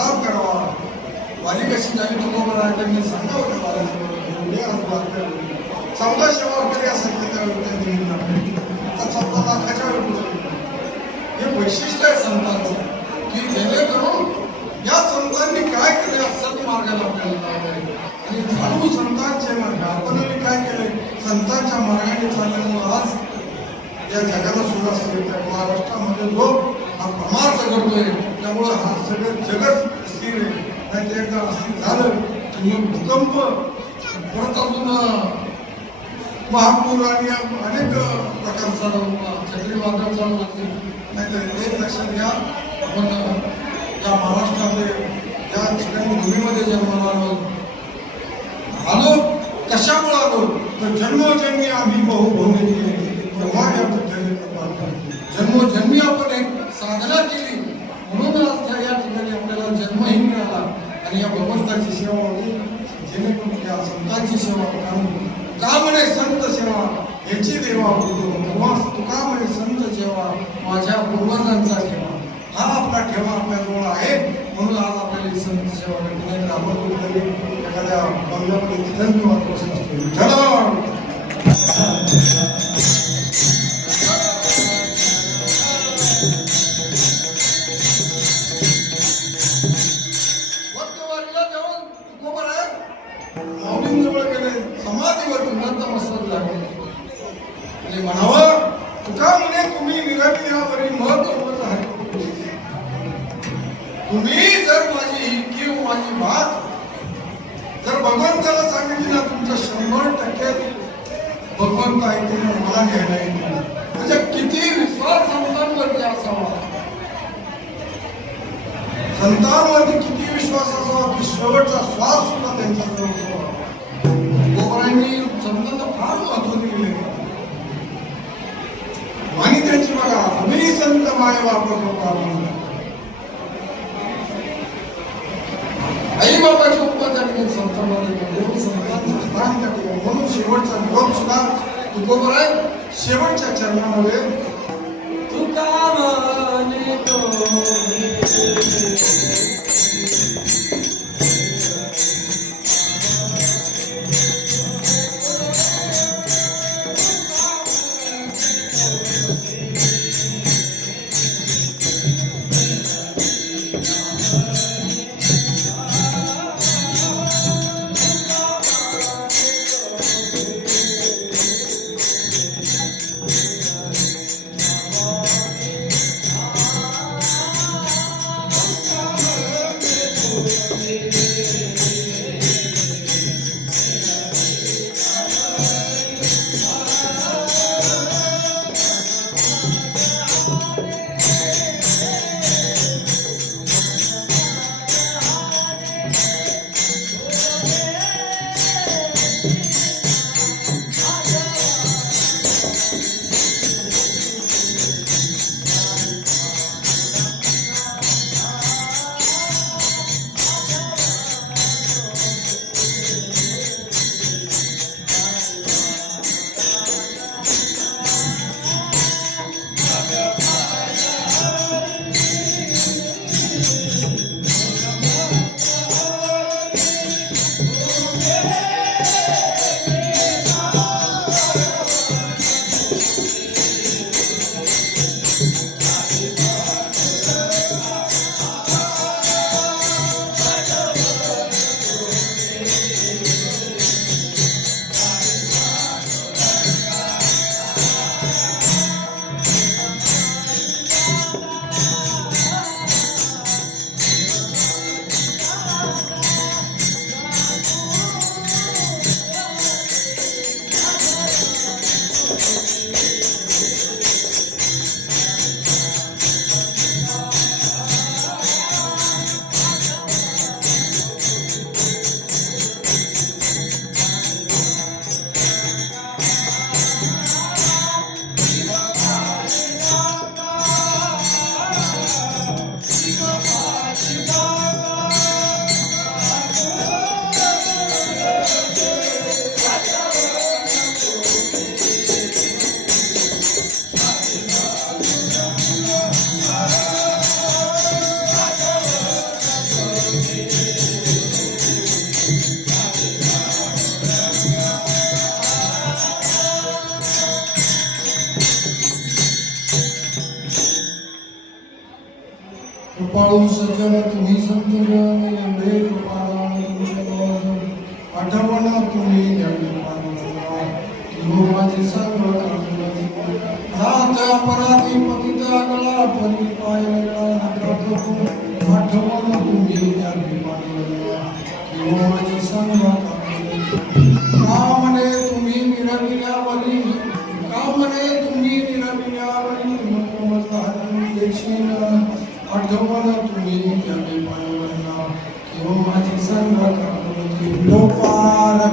सल्लाम करावा. वारी कशी झाली तुकोबरायांनी सांगावं त्या वारीचं. 1400 वारकरी असायचे त्यावेळी आता 14 लाखाच्या वर. हे वैशिष्ट्य आहे संतांचं की जेणेकरून या संतांनी काय केलं असत मार्गाला आपल्याला लावलंय आणि झाडू संतांचे मार्ग आपणही काय केलंय संतांच्या मार्गाने चालल्यामुळे आज या जगाला सुद्धा स्थिर आहे. महाराष्ट्रामध्ये जो हा परमार्थ करतोय त्यामुळं हा सगळं जगत स्थिर आहे. नाही ते एकदा अस्थिर झालं तर मग भूकंप परत अजून महापूर आणि अनेक प्रकारचा चक्रीवादळ चालू लागतील. नाहीतर एक लक्षात घ्या आपण या महाराष्ट्रामध्ये या ठिकाणी भूमीमध्ये जन्माला आलो कशामुळे आलो तर जन्मोजन्मी आम्ही बहुभूमी तेव्हा या ठिकाणी जन्मोजन्मी आपण एक साधना केली म्हणून आज या ठिकाणी आपल्याला जन्मही मिळाला आणि या भगवंताची सेवा होती. जेणेकरून या संतांची सेवा करून का म्हणे संत सेवा याची देवा होतो तेव्हा तुका म्हणे संत सेवा माझ्या पूर्वजांचा ठेवा. हा आपला ठेवा आपल्याजवळ आहे म्हणून आज आपल्याला संत सेवा करते. नाही तर आपण कुठेतरी एखाद्या बंगल्यामध्ये तिथंच निवांत बसत असतो. समाधीवरती नतमस्तक झाले आणि म्हणावं तुका म्हणे तुम्ही निरवियावरी महत्त्वाचं आहे. तुम्ही जर माझी ही किंवा माझी बात जर भगवंताला सांगितली ना तुमचं 100% भगवंत ऐकते मला घ्यायला येईल. म्हणजे किती विश्वास संतांवरती असावा संतांवरती किती विश्वास असावा की शेवटचा श्वास सुद्धा त्यांच्याजवळ असावा. गोपरायांनी संतांना फार महत्व दिलेले आणि त्यांची बघा आम्ही संत माय वापरतो आई बाबाच्या उपचाराने संतांमध्ये संतांचं स्थान टाकलं म्हणून शेवटचा निरोप सुद्धा तुकोबराय शेवटच्या चरणामध्ये तुका म्हणे तो परी पाय वेगळा नका करू आठवण तुम्ही त्या पाठवल्या किंवा माझी संग का म्हणे तुम्ही निरविल्यावरी का म्हणे तुम्ही निरविल्यावरी नको माझा हात देशील आठवण तुम्ही त्या पाठवल्या किंवा माझी संग लोपार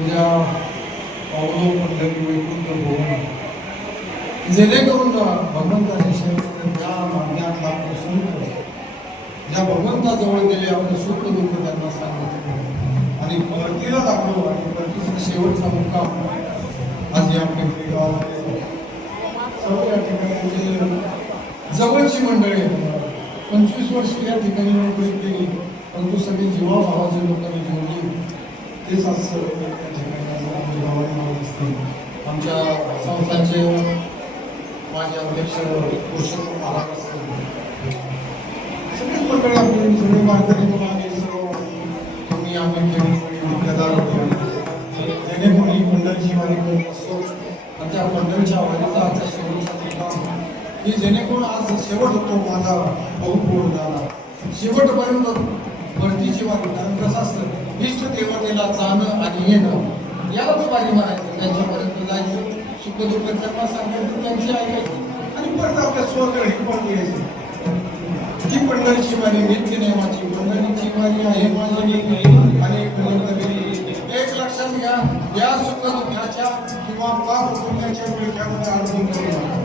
उद्या पावलो पंढरी वैकुंठ भुवन जेणेकरून भगवंताच्या सेवेमध्ये ज्या मार्गात आपण सुरू ज्या भगवंताजवळ गेले आपलं सुख दुःख त्यांना सांगितलं आणि परतीला दाखवलो आणि परतीचा शेवटचा मुक्काम आज या पिंपरी गावामध्ये सर्व या ठिकाणी जवळची मंडळी 25 वर्ष या ठिकाणी नोकरी केली परंतु सगळी जीवाभावाची लोकांनी जोडली तेच आज आमच्या संस्थांचे माझे अध्यक्ष पुरुषोत्तम महाराज असतील सगळीच मंडळी आपली सगळे वारकरी मागे सर्व तुम्ही आम्ही मुख्यदार जेणेकरून ही मंडळीची वारी करत असतो आणि त्या मंडळीच्या वारीचा आजचा शेवटचा काम की जेणेकरून आज शेवट होतो माझा भाऊ पूर्ण झाला शेवटपर्यंत वरतीची वारी कारण कसं असतं इष्ट देवतेला जाणं आणि येणं यालाच वारी म्हणायचं त्यांच्यापर्यंत जायचं सुख दुःख त्यांना सांगायचं त्यांची ऐकायची आणि परत आपल्या स्वतः पण घ्यायची ती पंढरीची वारी नित्य नेमाची पंढरीची वारी आहे माझी आणि एक लक्षात घ्या या सुख दुःखाच्या किंवा पाप पुण्याच्या विळख्यामध्ये अडकून करू नका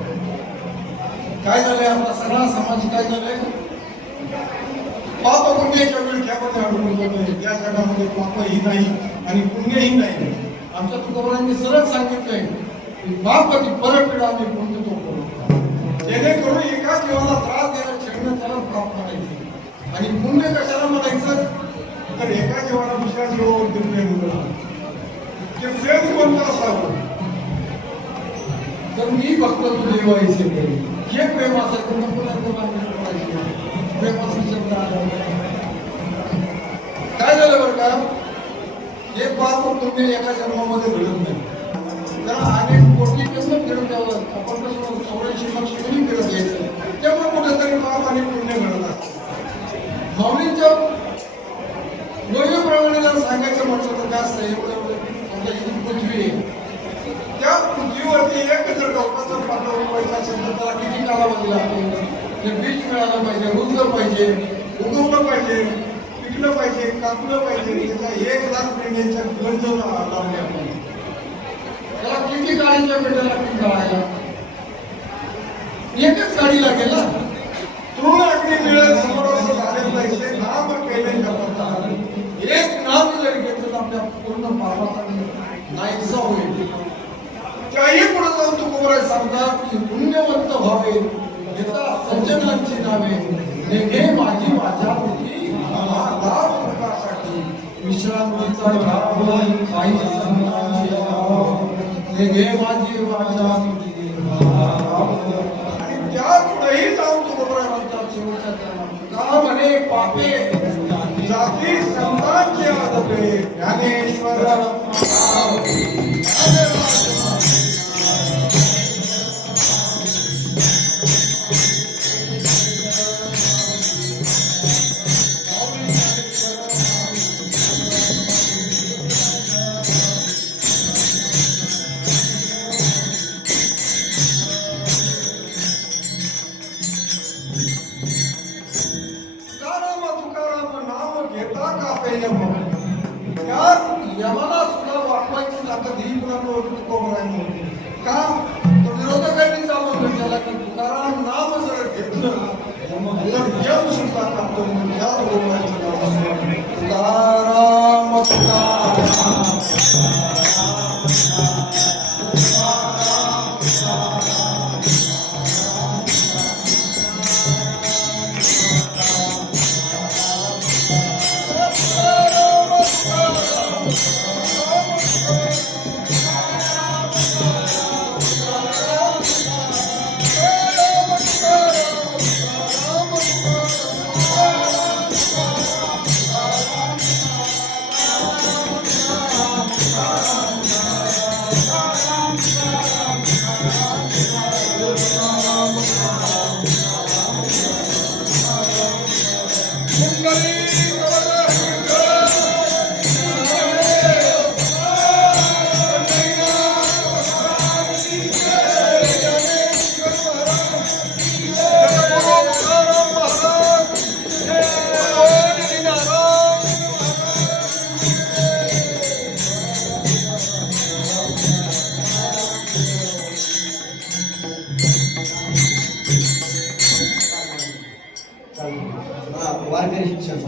काय झालंय आपला सगळा समाज काय झालंय पाप पुण्याच्या विळख्यामध्ये अडकून जातोय या जगामध्ये पापही नाही आणि पुण्यही नाही आमच्या तुकोबांनी सरळ सांगितलंय की पाप कधी परत आणि पुण्य तो करू जेणेकरून एका जीवाला त्रास देणं छेडणं त्याला पाप म्हणायचं आणि पुण्य कशाला म्हणायचं तर एका जीवाला दुसऱ्या जीवावरती प्रेम करणं ते प्रेम कोणतं असावं तर मी फक्त तुझे व्हायचे हे प्रेम असेल प्रेमाचा शब्द आला काय झालं बरं का हे पाप तुम्ही एका जन्मामध्ये घडत नाही तर अनेक कोटी कसं फिरत द्यावं आपण कसं 84 लक्ष कोणी फिरत घ्यायचं त्यामुळे कुठेतरी पाप आणि पुण्य घडत असतं माऊलींच्या वयोप्रमाणे जर सांगायचं म्हटलं तर काय असतं एवढं समजा ही पृथ्वी आहे त्या पृथ्वीवरती एक जर गवताचं पात्र उगवायचं असेल तर त्याला किती कालावधी लागतो ते बीज मिळालं पाहिजे रुजलं पाहिजे उगवलं पाहिजे पिकलं पाहिजे कापलं पाहिजे त्याचा 1,00,000 पेंड्यांच्या गंज लावले आपण त्याला किती गाडीच्या पेंड्या लागतील काढायला एकच गाडी लागेल ना तृण अग्नी मिळेल समोर झाले पाहिजे नाम केले जातात एक नाम जरी घेतलं तर आपल्या पूर्ण पापाचा नाहीसा होईल त्याही पुढे जाऊन तुकोबराय सांगतात की पुण्यवंत व्हावे येता सज्जनांची नावे नेघे माझी माझ्या होती प्रकाशासाठी विश्रांतीचा लाभ काही संतांची नेघे माझी माझ्या होती आणि त्या पुढेही जाऊन तुकोबराय म्हणतात शेवटच्या चरणात का म्हणे पापे जाती संतांची आदपे ज्ञानेश्वर यमाला सुद्धा वाटवायची ताकद ही तुकोबराय का विरोधकांनी चालवलं त्याला की तुकाराम नाम जर घेतलं तर यम सुद्धा कापतो म्हणून त्या तुकोबरायचं नाव असतं तुकाराम तुकाराम वारकरी शिक्षण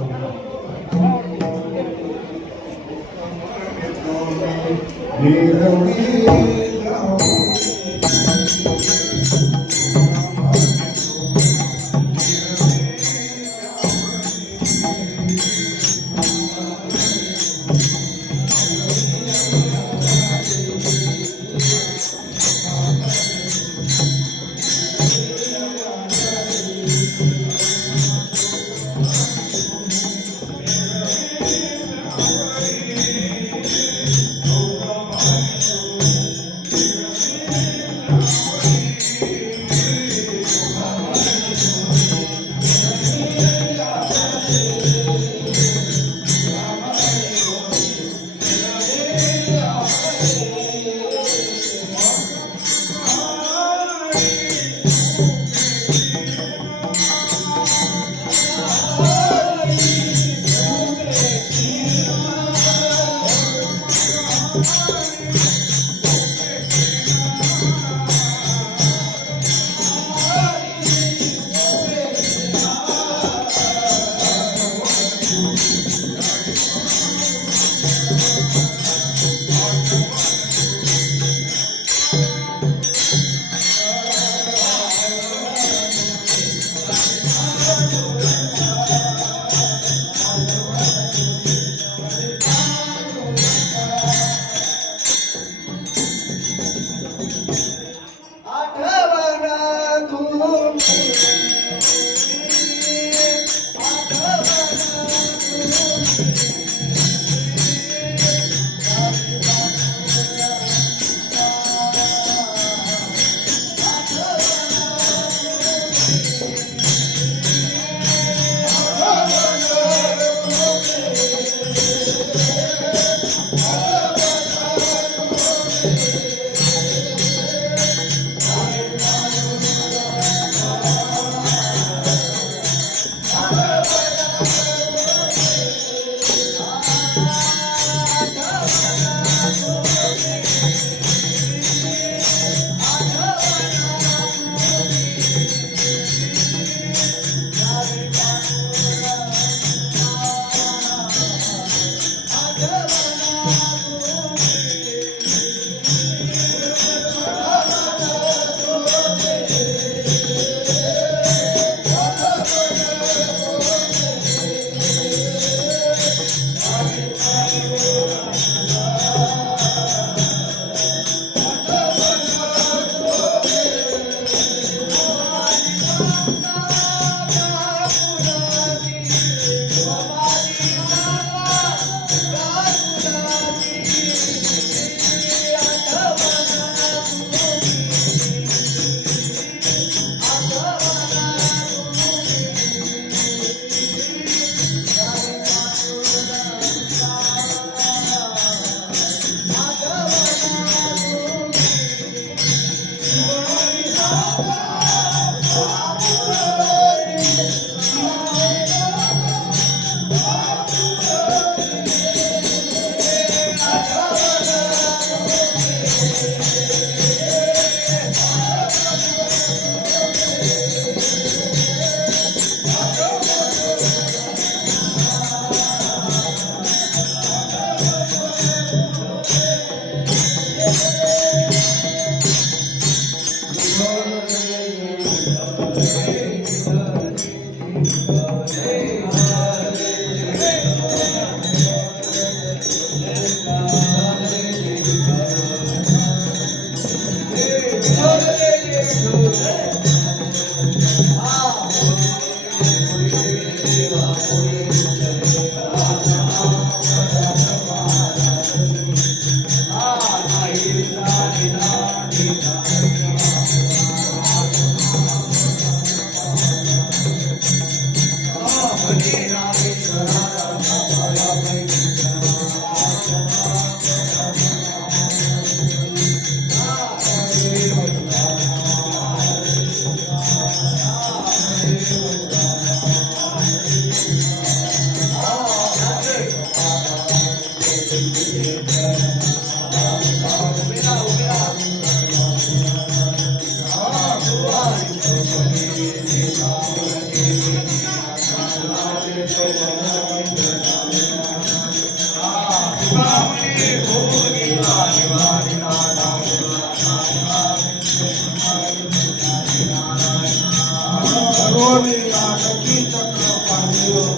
सर्व लीला सखी चक्र पांडव